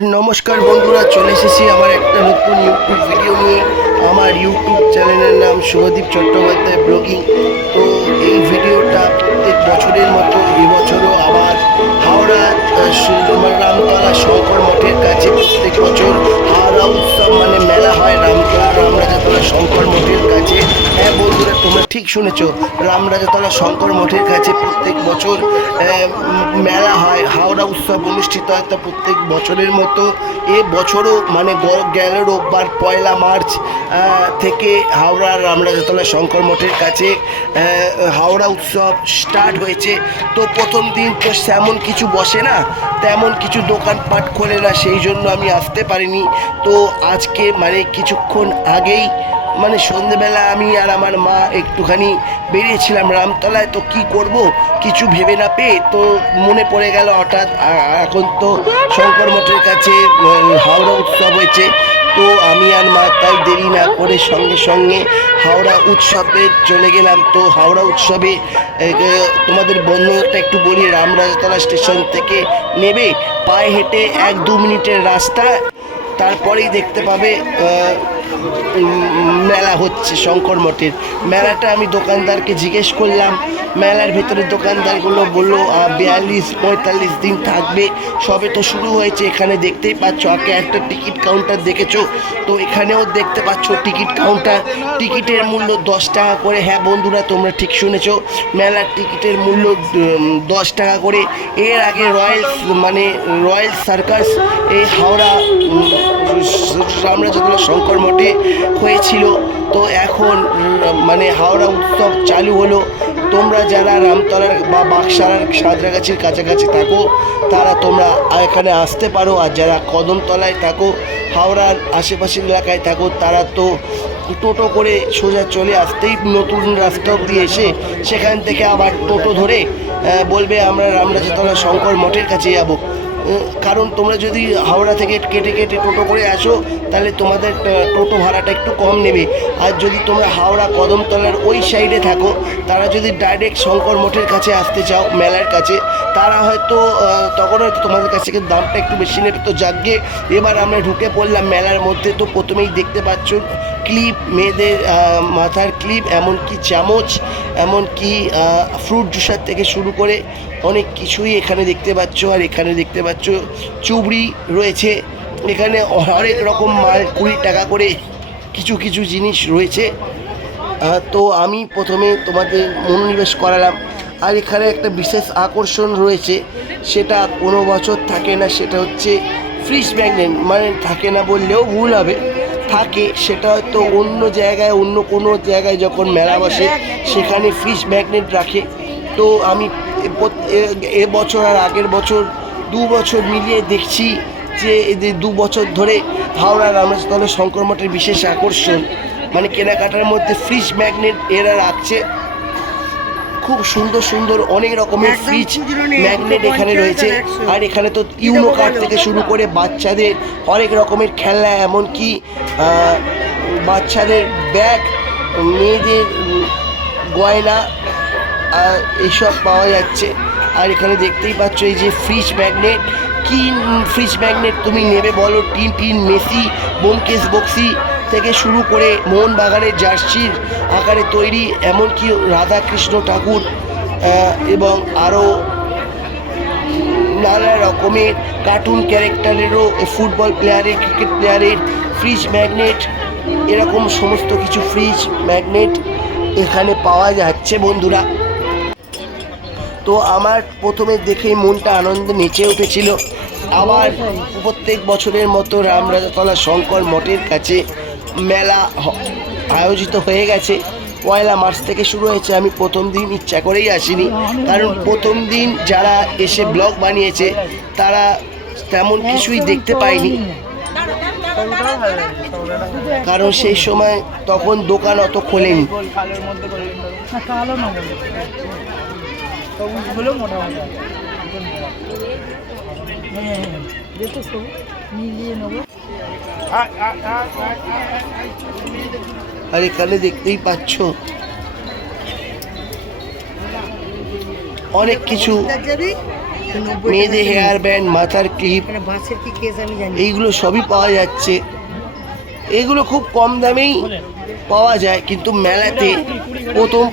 নমস্কার বন্ধুরা, চলে এসেছি আমার একটা নতুন ইউটিউব ভিডিও নিয়ে। আমার ইউটিউব চ্যানেলের নাম শুভদীপ চট্টোপাধ্যায় ব্লগিং। তো এই ভিডিওটা প্রত্যেক বছরের মতো এবছরও আবার হাওড়া রামতলা শঙ্কর মঠের কাছে প্রত্যেক বছর হাওড়া উৎসব মানে মেলা হয় রামরাজাতলা শঙ্কর মঠের কাছে। হ্যাঁ বন্ধুরা, তোমরা ঠিক শুনেছো, রামরাজাতলা শঙ্কর মঠের কাছে প্রত্যেক বছর মেলা হয়, হাওড়া উৎসব অনুষ্ঠিত হয়। তো প্রত্যেক বছরের মতো এ বছরও মানে গেল রোববার 1 মার্চ থেকে হাওড়ার রামরাজাতলা শঙ্কর মঠের কাছে হাওড়া উৎসব স্টার্ট হয়েছে। তো প্রথম দিন তো তেমন কিছু বসে না, তেমন কিছু দোকানপাট খোলে না, সেই জন্য আমি আসতে পারিনি। তো আজকে মানে কিছুক্ষণ আগেই মানে সন্ধেবেলা আমি আর আমার মা একটুখানি বেরিয়েছিলাম রামতলায়। তো কি করব কিছু ভেবে না পেয়ে তো মনে পড়ে গেল হঠাৎ এখন তো শঙ্কর মঠের কাছে হাওড়া উৎসব হয়েছে। তো আমি আর মা তাই দেরি না করে সঙ্গে সঙ্গে হাওড়া উৎসবে চলে গেলাম। তো হাওড়া উৎসবে তোমাদের বন্ধুটা একটু বলি, রামরাজতলা স্টেশন থেকে নেবে পায়ে হেঁটে 1-2 মিনিটের রাস্তা, তারপরেই দেখতে পাবে মেলা হচ্ছে শঙ্কর মঠের। মেলাটা আমি দোকানদারকে জিজ্ঞেস করলাম, মেলার ভেতরে দোকানদারগুলো বললো 42-45 দিন থাকবে, সবে তো শুরু হয়েছে। এখানে দেখতেই পাচ্ছ আগে একটা টিকিট কাউন্টার দেখেছো, তো এখানেও দেখতে পাচ্ছ টিকিট কাউন্টার। টিকিটের মূল্য 10 টাকা করে। হ্যাঁ বন্ধুরা, তোমরা ঠিক শুনেছো, মেলার টিকিটের মূল্য 10 টাকা করে। এর আগে রয়্যাল সার্কাস এই হাওড়া রামরাজাতলা শঙ্কর মঠে হয়েছিল। তো এখন মানে হাওড়া উৎসব চালু হলো। তোমরা যারা রামতলার বা বাক্সারার সাঁতরাগাছির কাছাকাছি থাকো তারা তোমরা এখানে আসতে পারো, আর যারা কদমতলায় থাকো হাওড়ার আশেপাশের এলাকায় থাকো তারা তো টোটো করে সোজা চলে আসতেই নতুন রাস্তা অব্দি এসে সেখান থেকে আবার টোটো ধরে বলবে আমরা রামরাজাতলা শঙ্কর মঠের কাছে যাবো। কারণ তোমরা যদি হাওড়া থেকে কেটে কেটে টোটো করে আসো তাহলে তোমাদের টোটো ভাড়াটা একটু কম নেবে। আর যদি তোমরা হাওড়া কদমতলার ওই সাইডে থাকো, তারা যদি ডাইরেক্ট শঙ্কর মঠের কাছে আসতে চাও মেলার কাছে, তারা হয়তো তখন হয়তো তোমাদের কাছ থেকে দামটা একটু বেশি নেবে। তো যাকগে, এবার আমরা ঢুকে পড়লাম মেলার মধ্যে। তো প্রথমেই দেখতে পাচ্ছ ক্লিপ, মেয়েদের মাথার ক্লিপ, এমনকি চামচ, এমনকি ফ্রুট জুসার থেকে শুরু করে অনেক কিছুই এখানে দেখতে পাচ্ছ। আর এখানে দেখতে পাচ্ছ চুবড়ি রয়েছে, এখানে হরেক রকম মাল 20 টাকা করে কিছু কিছু জিনিস রয়েছে। তো আমি প্রথমে তোমাদের মনোনিবেশ করালাম। আর এখানে একটা বিশেষ আকর্ষণ রয়েছে, সেটা কোনো বছর থাকে না, সেটা হচ্ছে ফ্রিজ ম্যাগনেট। মানে থাকে না বললেও ভুল হবে, থাকে। সেটা হয়তো অন্য জায়গায়, অন্য কোনো জায়গায় যখন মেলা বসে সেখানে ফ্রিজ ম্যাগনেট রাখে। তো আমি এবছর আর আগের বছর 2 বছর মিলিয়ে দেখছি যে এদের 2 বছর ধরে হাওড়া রামরাজাতলা শঙ্কর মঠের বিশেষ আকর্ষণ মানে কেনাকাটার মধ্যে ফ্রিজ ম্যাগনেট এরা রাখছে। খুব সুন্দর সুন্দর অনেক রকমের ফ্রিজ ম্যাগনেট এখানে রয়েছে। আর এখানে তো ইউনো কার্ড থেকে শুরু করে বাচ্চাদের অনেক রকমের খেলনা, এমনকি বাচ্চাদের ব্যাগ, মেয়েদের গয়না এইসব পাওয়া যাচ্ছে। আর এখানে দেখতেই পাচ্ছ এই যে ফ্রিজ ম্যাগনেট, কি ফ্রিজ ম্যাগনেট তুমি নেবে বলো? টিন, মেসি, ব্যোমকেশ বক্সি থেকে শুরু করে মোহনবাগানের জার্সির আকারে তৈরি, এমনকি রাধাকৃষ্ণ ঠাকুর এবং আরও নানা রকমের কার্টুন ক্যারেক্টারেরও, ফুটবল প্লেয়ারের, ক্রিকেট প্লেয়ারের ফ্রিজ ম্যাগনেট, এরকম সমস্ত কিছু ফ্রিজ ম্যাগনেট এখানে পাওয়া যাচ্ছে বন্ধুরা। তো আমার প্রথমে দেখেই মনটা আনন্দে নেচে উঠেছিল। আবার প্রত্যেক বছরের মতো রামরাজাতলা শঙ্কর মঠের কাছে মেলা আয়োজিত হয়ে গেছে। 1 মার্চ থেকে শুরু হয়েছে। আমি প্রথম দিন ইচ্ছা করেই আসিনি, কারণ প্রথম দিন যারা এসে ব্লগ বানিয়েছে তারা তেমন কিছুই দেখতে পায়নি, কারণ সেই সময় তখন দোকান অত খোলেনি। আর এখানে দেখতেই পাচ্ছ অনেক কিছু মেয়েদের হেয়ার ব্যান্ড, মাথার ক্লিপ, এইগুলো সবই পাওয়া যাচ্ছে। এগুলো খুব কম দামেই পাওয়া যায়, কিন্তু মেলাতে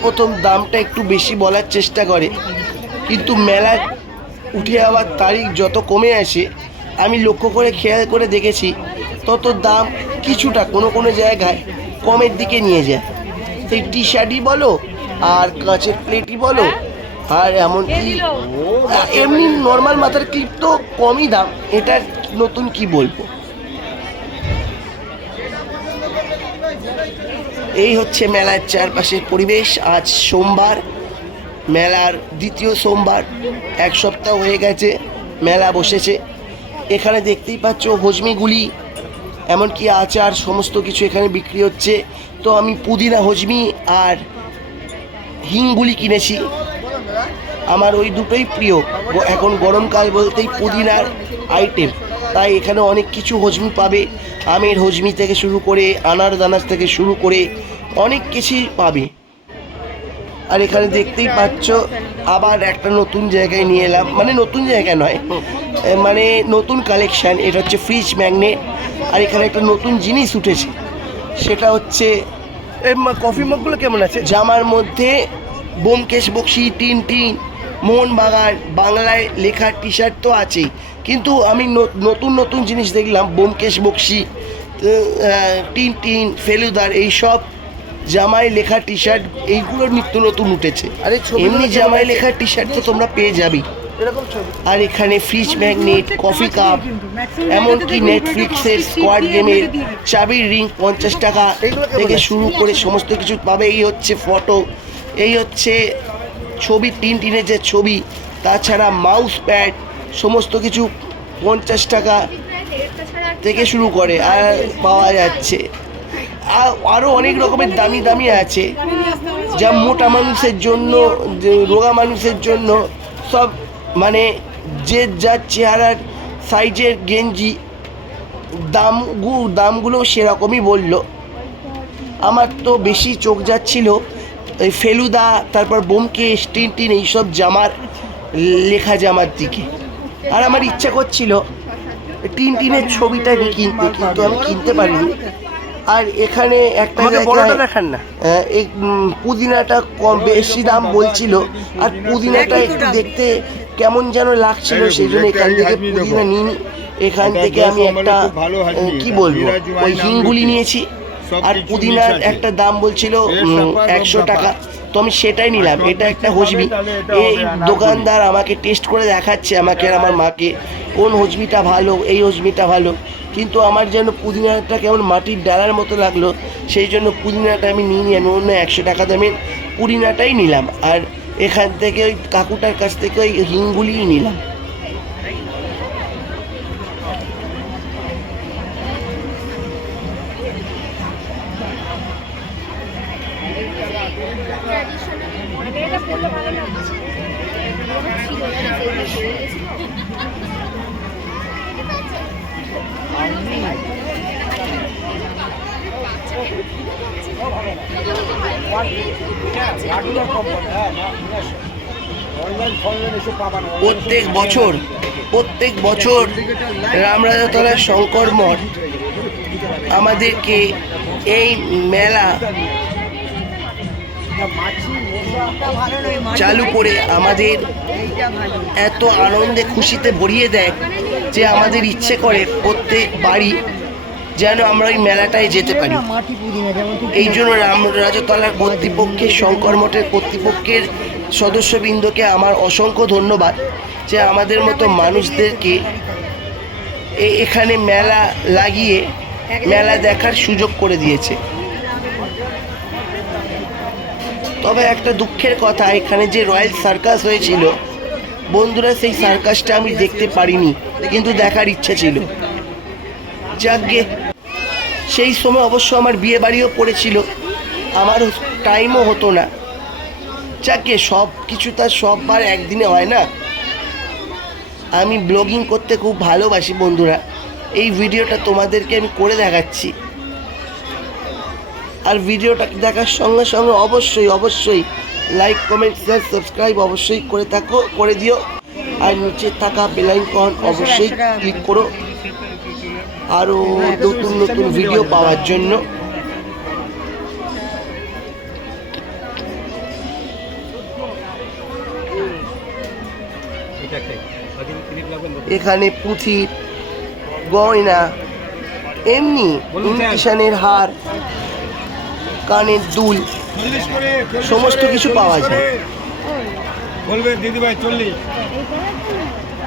প্রথম দামটা একটু বেশি বলার চেষ্টা করে, কিন্তু মেলা উঠে যাওয়ার তারিখ যত কমে আসে আমি লক্ষ্য করে খেয়াল করে দেখেছি তত দাম কিছুটা কোনো জায়গায় কমের দিকে নিয়ে যায়। এই টি শার্টই বলো আর কাঁচের প্লেটই বলো আর এমনকি এমনি নর্মাল মাথার ক্লিপ তো কমই দাম, এটার নতুন কি বলবো। এই হচ্ছে মেলার চারপাশের পরিবেশ। আজ সোমবার, মেলার দ্বিতীয় সোমবার, এক সপ্তাহ হয়ে গেছে মেলা বসেছে। এখানে দেখতেই পাচ্ছ হজমিগুলি, এমনকি আচার, সমস্ত কিছু এখানে বিক্রি হচ্ছে। তো আমি পুদিনা হজমি আর হিংগুলি কিনেছি, আমার ওই দুটোই প্রিয়। এখন গরমকাল বলতেই পুদিনার আইটেম, তাই এখানে অনেক কিছু হজমি পাবে। আমের হজমি থেকে শুরু করে আনারদানাস থেকে শুরু করে অনেক কিছুই পাবে। আর এখানে দেখতেই পাচ্ছ আবার একটা নতুন জায়গায় নিয়ে এলাম, মানে নতুন জায়গা নয়, মানে নতুন কালেকশান। এটা হচ্ছে ফ্রিজ ম্যাগনেট। আর এখানে একটা নতুন জিনিস উঠেছে, সেটা হচ্ছে কফি মগগুলো কেমন আছে। জামার মধ্যে ব্যোমকেশ বক্সি, টিনটিন, মোহনবাগান বাংলায় লেখা টি শার্ট তো আছেই, কিন্তু আমি নতুন জিনিস দেখলাম। ব্যোমকেশ বক্সি, টিনটিন, ফেলুদার এইসব জামায় লেখা টি শার্ট, এইগুলো নিত্য নতুন উঠেছে। আরে এমনি জামায় লেখা টি শার্ট তো তোমরা পেয়ে যাবেই। আর এখানে ফ্রিজ ম্যাগনেট, কফি কাপ, এমনকি নেটফ্লিক্সের স্কোয়াড গেমের চাবির রিং 50 টাকা থেকে শুরু করে সমস্ত কিছু পাবে। এই হচ্ছে ফটো, এই হচ্ছে ছবি, টিনের যে ছবি, তাছাড়া মাউস প্যাড, সমস্ত কিছু 50 টাকা থেকে শুরু করে আর পাওয়া যাচ্ছে। আরও অনেক রকমের দামি আছে, যা মোটা মানুষের জন্য, রোগা মানুষের জন্য, সব মানে যে যার চেহারার সাইজের গেঞ্জি, দামগুলো সেরকমই বলল। আমার তো বেশি চোখ যাচ্ছিল এই ফেলুদা, তারপর ব্যোমকেশ, টিনটিন, এইসব জামার লেখা জামার দিকে। আর আমার ইচ্ছা করছিল টিনটিনের ছবিটা কিনতে, কিন্তু আমি কিনতে পারিনি। আর এখানে একটা দেখান না, এই পুদিনাটা কম বেশি দাম বলছিল, আর পুদিনাটা একটু দেখতে কেমন যেন লাগছিল, সেই জন্য এখান থেকে পুদিনা নিইনি। এখান থেকে আমি একটা কি বলবো, ওই হিংগুলি নিয়েছি। আর পুদিনার একটা দাম বলছিল 100 টাকা, তো আমি সেটাই নিলাম। এটা একটা হজমি। এই দোকানদার আমাকে টেস্ট করে দেখাচ্ছে, আমাকে আর আমার মাকে, কোন হজমিটা ভালো, এই হজমিটা ভালো। কিন্তু আমার যেন পুদিনাটা কেমন মাটির ডালার মতো লাগলো, সেই জন্য পুদিনাটা আমি নিয়ে আমি অন্য 100 টাকা দামের পুদিনাটাই নিলাম। আর এখান থেকে ওই কাকুটার কাছ থেকে ওই হিংগুলিই নিলাম। প্রত্যেক বছর রামরাজাতলার শঙ্কর মঠ আমাদেরকে এই মেলা চালু করে আমাদের এত আনন্দে খুশিতে ভরিয়ে দেয় যে আমাদের ইচ্ছে করে প্রত্যেক বাড়ি যেন আমরা ওই মেলাটায় যেতে পারি। এই জন্য রামরাজাতলার কর্তৃপক্ষের, শঙ্কর মঠের কর্তৃপক্ষের সদস্যবৃন্দকে আমার অসংখ্য ধন্যবাদ, যে আমাদের মতো মানুষদেরকে এখানে মেলা লাগিয়ে মেলা দেখার সুযোগ করে দিয়েছে। তবে একটা দুঃখের কথা, এখানে যে রয়্যাল সার্কাস হয়েছিল বন্ধুরা, সেই সার্কাসটা আমি দেখতে পারিনি, কিন্তু দেখার ইচ্ছা ছিল। যাকগে, সেই সময় অবশ্য আমার বিয়ে বাড়িও পড়েছিল, আমার টাইমও হতো না। যাকগে, সব কিছু তার সববার একদিনে হয় না। আমি ব্লগিং করতে খুব ভালোবাসি বন্ধুরা, এই ভিডিওটা তোমাদেরকে আমি করে দেখাচ্ছি। আর ভিডিওটা দেখার সঙ্গে সঙ্গে অবশ্যই লাইক, কমেন্ট, শেয়ার, সাবস্ক্রাইব অবশ্যই করে দিও। আর নিচে থাকা বেল আইকন অবশ্যই ক্লিক করো আরও নতুন নতুন ভিডিও পাওয়ার জন্য। এখানে পুঁথির গয়না, এমনি ইমিটেশনের হার, কানের দুল, সমস্ত কিছু পাওয়া যায়। বলবে দিদিভাই 40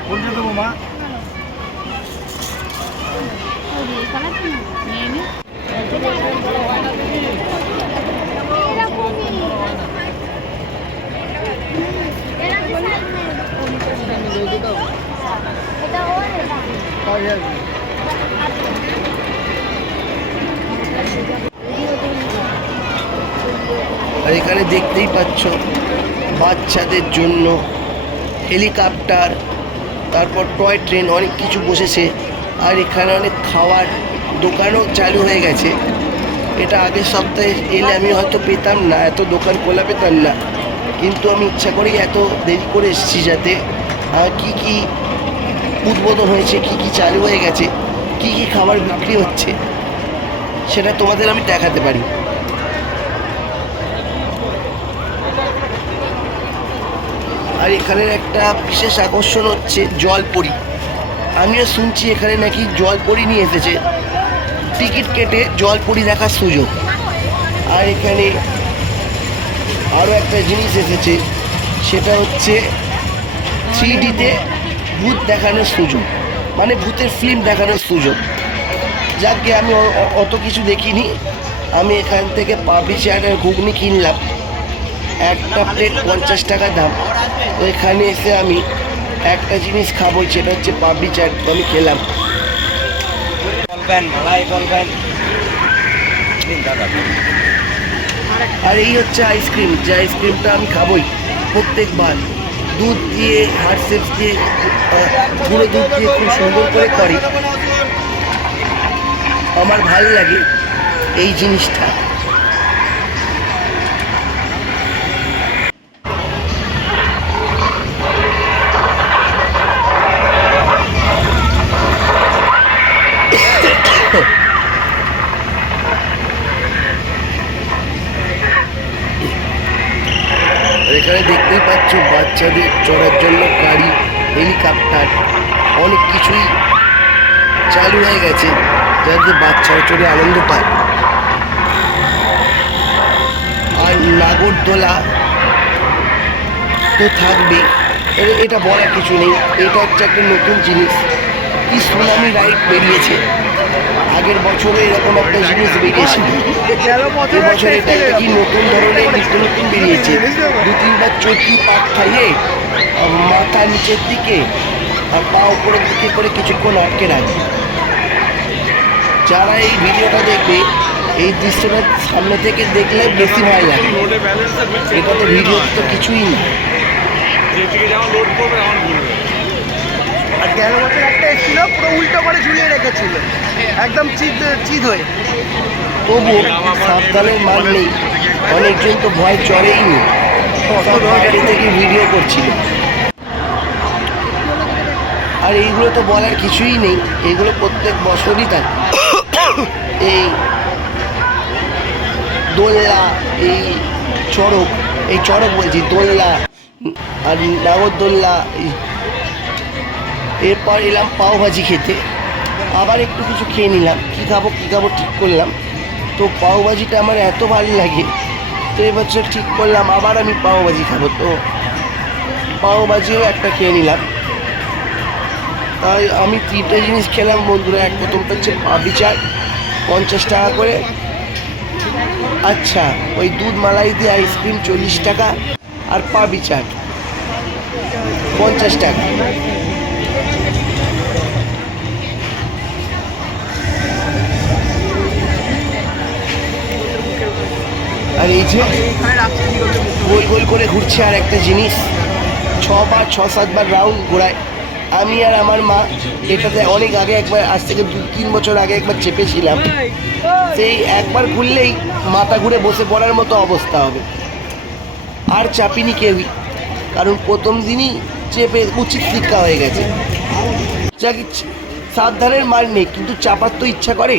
কোনটা দেবো মা? আর এখানে দেখতেই পাচ্ছ বাচ্চাদের জন্য হেলিকপ্টার, তারপর টয় ট্রেন, অনেক কিছু বসেছে। আর এখানে অনেক খাওয়ার দোকানও চালু হয়ে গেছে। এটা আগের সপ্তাহে এলে আমি হয়তো পেতাম না, এত দোকান খোলা পেতাম না, কিন্তু আমি ইচ্ছা করেই এত দেরি করে এসেছি যাতে কি কি উদ্বোধন হয়েছে, কি কি চালু হয়ে গেছে, কি কি খাবার বিক্রি হচ্ছে সেটা তোমাদের আমি দেখাতে পারি। আর এখানের একটা বিশেষ আকর্ষণ হচ্ছে জলপরি। আমিও শুনছি এখানে নাকি জলপরি নিয়ে এসেছে, টিকিট কেটে জলপরি দেখার সুযোগ। আর এখানে আরও একটা জিনিস এসেছে, সেটা হচ্ছে 3Dতে ভূত দেখানোর সুযোগ, মানে ভূতের ফিল্ম দেখানোর সুযোগ। যাকে আমি অত কিছু দেখিনি। আমি এখান থেকে পাপড়ি চাট আর ঘুগনি কিনলাম, একটা প্লেট 50 টাকা দাম। তো এখানে এসে আমি একটা জিনিস খাবো, সেটা হচ্ছে পাপড়ি চাট। আমি খেলাম। আর এই হচ্ছে আইসক্রিম, যে আইসক্রিমটা আমি খাবোই প্রত্যেকবার। দুধ দিয়ে, হার্সেপস দিয়ে, গুঁড়ো দুধ দিয়ে খুব সুন্দর করে করে। আমার ভালো লাগে এই জিনিসটা। এখানে দেখতেই পাচ্ছ বাচ্চাদের চড়ার জন্য গাড়ি, হেলিকপ্টার, অনেক কিছুই চালু হয়ে গেছে যাতে বাচ্চারা চড়ে আনন্দ পায়। আর নাগরদোলা তো থাকবে, এটা বলার কিছু নেই। এটা হচ্ছে একটা নতুন জিনিস, কি সুনামি রাইড বেরিয়েছে। আগের বছরে এরকম একটা জিনিস বেরিয়েছিল, এবছর এটা একটা কি নতুন ধরনের নিত্য নতুন বেরিয়েছে। 2-3বার চরকি পাক খাইয়ে মাথা নিচের দিকে আর পা উপরের দিকে করে কিছুক্ষণ আটকে রাখবে। যারা এই ভিডিওটা দেখবে এই দৃশ্যটা সামনে থেকে দেখলে বেশি ভয় লাগে। এটা তো ভিডিও তো কিছুই না। আর গেল বছর একটা এসেছিল, পুরো উল্টো করে ঝুলিয়ে রেখেছিল, একদম চিত হয়ে। তবু সাবধানের মান নেই, অনেকজন তো ভয় চড়েই নি, বাইরে থেকে ভিডিও করছিল। আর এইগুলো তো বলার কিছুই নেই, এগুলো প্রত্যেক বছরই থাকে। এই দোলনা, এই চড়ক বলছি, দোলনা আর নাগরদোল্লা। এরপর এলাম পাওভাজি খেতে, আবার একটু কিছু খেয়ে নিলাম। কী খাবো ঠিক করলাম। তো পাওভাজিটা আমার এত ভালো লাগে, তো এবছর ঠিক করলাম আবার আমি পাওভাজি খাবো। তো পাওভাজিও একটা খেয়ে নিলাম। তাই আমি 3টে জিনিস খেলাম বন্ধুরা। এক প্রথমটা হচ্ছে পাপড়ি চাট 50 টাকা করে। আচ্ছা, ওই দুধ মালাই দিয়ে আইসক্রিম 40 টাকা, আর পাপড়ি চাট 50 টাকা। আর এই যে গোল গোল করে ঘুরছে আর একটা জিনিস, 6-7 বার রাউন্ড ঘোরায়। আমি আর আমার মা এটাতে অনেক আগে একবার, আজ থেকে 2-3 বছর আগে একবার চেপেছিলাম। সেই একবার ঘুরলেই মাথা ঘুরে বসে পড়ার মতো অবস্থা হবে। আর চাপিনি কেউই, কারণ প্রথম দিনই চেপে উচিত শিক্ষা হয়ে গেছে। যা কি সাবধানের মার নেই, কিন্তু চাপার তো ইচ্ছা করে,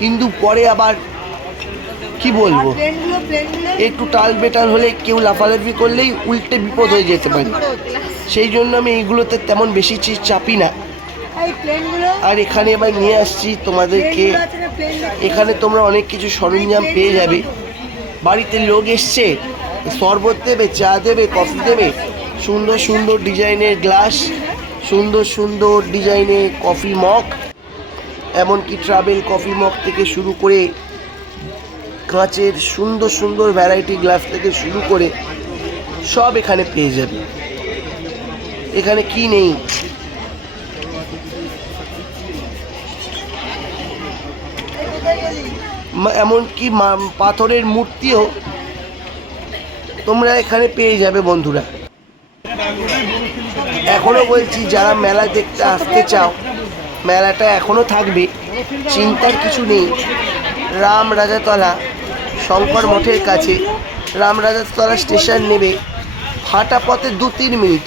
কিন্তু পরে আবার কি বলবো, একটু টাল বেটাল হলে কেউ লাফালাফি করলেই উল্টে বিপদ হয়ে যেতে পারে। সেই জন্য আমি এইগুলোতে তেমন বেশি চাপি না। আর এখানে এবার নিয়ে আসছি তোমাদেরকে, এখানে তোমরা অনেক কিছু সরঞ্জাম পেয়ে যাবে। বাড়িতে লোক এসছে, শরবত দেবে, চা দেবে, কফি দেবে, সুন্দর সুন্দর ডিজাইনের গ্লাস, সুন্দর সুন্দর ডিজাইনের কফি মগ, এমনকি ট্রাভেল কফি মগ থেকে শুরু করে কাঁচের সুন্দর সুন্দর ভ্যারাইটি গ্লাস থেকে শুরু করে সব এখানে পেয়ে যাবে। এখানে কি নেই, এমনকি পাথরের মূর্তিও তোমরা এখানে পেয়ে যাবে বন্ধুরা। এখনো বলছি, যারা মেলা দেখতে আসতে চাও, মেলাটা এখনো থাকবে, চিন্তার কিছু নেই। রামরাজাতলা শঙ্কর মঠের কাছে, রামরাজাতলা স্টেশন নেবে হাঁটা পথে 2-3 মিনিট,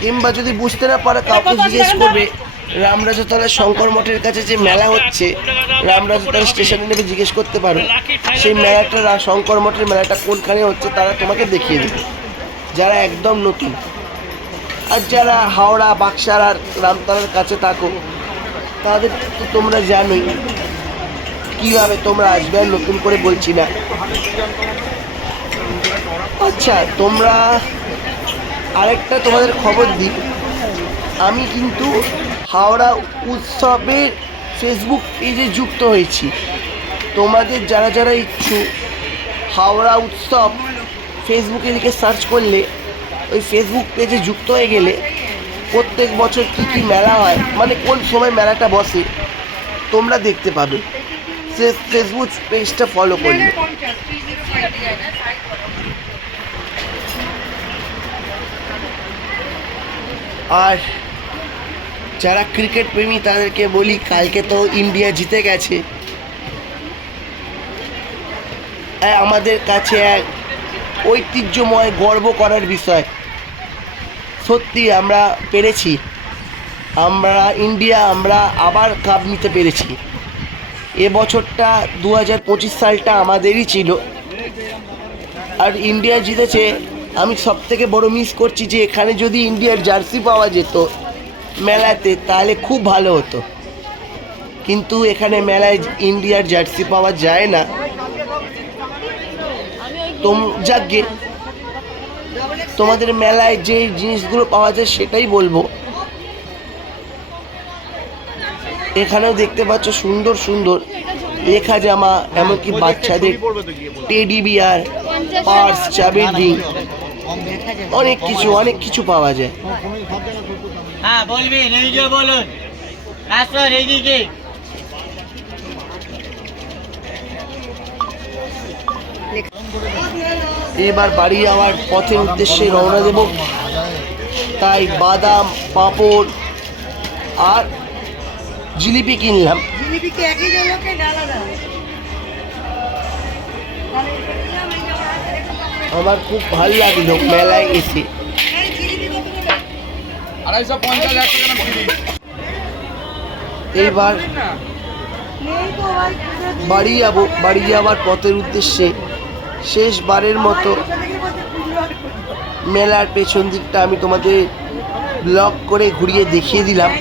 কিংবা যদি বুঝতে না পারে কাউকে জিজ্ঞেস করবে রামরাজাতলা শঙ্কর মঠের কাছে যে মেলা হচ্ছে, রামরাজাতলা স্টেশনে নেবে জিজ্ঞেস করতে পারো সেই মেলাটা, শঙ্কর মঠের মেলাটা কোনখানে হচ্ছে, তারা তোমাকে দেখিয়ে দেবে, যারা একদম নতুন। আর যারা হাওড়া, বাক্সার আর রামতলার কাছে থাকো, তাদের তো তোমরা জানোই কীভাবে তোমরা আসবে, আর নতুন করে বলছি না। আচ্ছা, তোমরা আরেকটা তোমাদের খবর দিই, আমি কিন্তু হাওড়া উৎসবের ফেসবুক পেজে যুক্ত হয়েছি। তোমাদের যারা যারা ইচ্ছুক, হাওড়া উৎসব ফেসবুকে লিখে সার্চ করলে ওই ফেসবুক পেজে যুক্ত হয়ে গেলে প্রত্যেক বছর কী কী মেলা হয়, মানে কোন সময় মেলাটা বসে, তোমরা দেখতে পাবে সে ফেসবুক পেজটা ফলো করলে। আর যারা ক্রিকেট প্রেমী তাদেরকে বলি, কালকে তো ইন্ডিয়া জিতে গেছে, আমাদের কাছে এক ঐতিহ্যময় গর্ব করার বিষয়। সত্যি আমরা পেরেছি, আমরা ইন্ডিয়া, আমরা আবার কাপ নিতে পেরেছি। এবছরটা 2025 সালটা আমাদেরই ছিল, আর ইন্ডিয়া জিতেছে। আমি সবথেকে বড় মিস করছি যে এখানে যদি ইন্ডিয়ার জার্সি পাওয়া যেত মেলাতে, তাহলে খুব ভালো হতো, কিন্তু এখানে মেলায় ইন্ডিয়ার জার্সি পাওয়া যায় না। যাকে তোমাদের মেলায় যে জিনিসগুলো পাওয়া যায় সেটাই বলবো। এখানেও দেখতে পাচ্ছ সুন্দর সুন্দর লেখা জামা, এমনকি বাচ্চাদের টেডি বিয়ার, পার্স, চাবির রিং, অনেক কিছু পাওয়া যায়। হ্যাঁ বলবেন, এইদিকে বলুন, আসুন এইদিকে। এবার বাড়ি যাওয়ার পথের উদ্দেশ্যে রওনা দেব, তাই বাদাম, পাঁপড় আর জিলিপি কিনলাম। আমার খুব ভালো লাগলো মেলায় এসে। এইবার বাড়ি যাবো, বাড়ি যাওয়ার পথের উদ্দেশ্যে শেষবারের মতো মেলার পেছন দিকটা আমি তোমাদের ব্লগ করে ঘুরিয়ে দেখিয়ে দিলাম।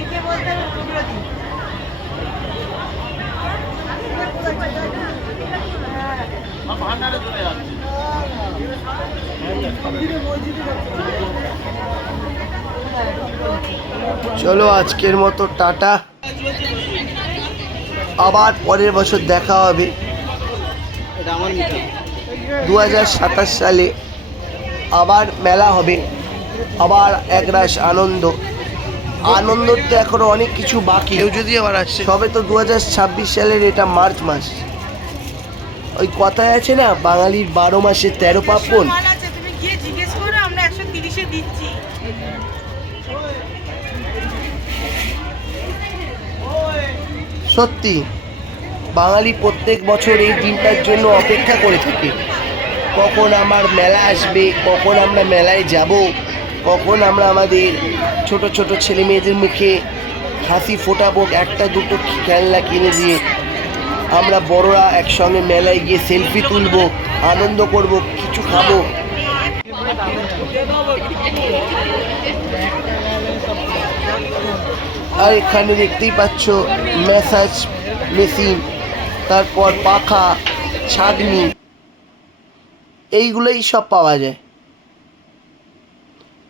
চলো আজকের মতো টাটা, আবার পরের বছর দেখা হবে 2027 সালে, আবার মেলা হবে, আবার একরাশ আনন্দ। আনন্দর তো এখনো অনেক কিছু বাকি, কেউ যদি আবার আসছে, সবে তো 2026 সালের এটা মার্চ মাস। ওই কথায় আছে না, বাঙালির 12 মাসে 13 পার্বণ। সত্যি বাঙালি প্রত্যেক বছর এই দিনটার জন্য অপেক্ষা করে থাকে। কখন আমার মেলা আসবে, কখন আমরা মেলায় যাব, কখন আমরা আমাদের ছোট ছোট ছেলে মেয়েদের মুখে হাসি ফোটাবো একটা দুটো খেলনা কিনে দিয়ে। আমরা বড়রা একসঙ্গে মেলায় গিয়ে সেলফি তুলবো, আনন্দ করব, কিছু খাবো। আর এখানে দেখতেই পাচ্ছ ম্যাসাজ মেশিন, তারপর পাখা, ছাগনি, এইগুলোই সব পাওয়া যায়।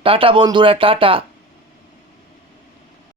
টাটা বন্ধুরা, টাটা।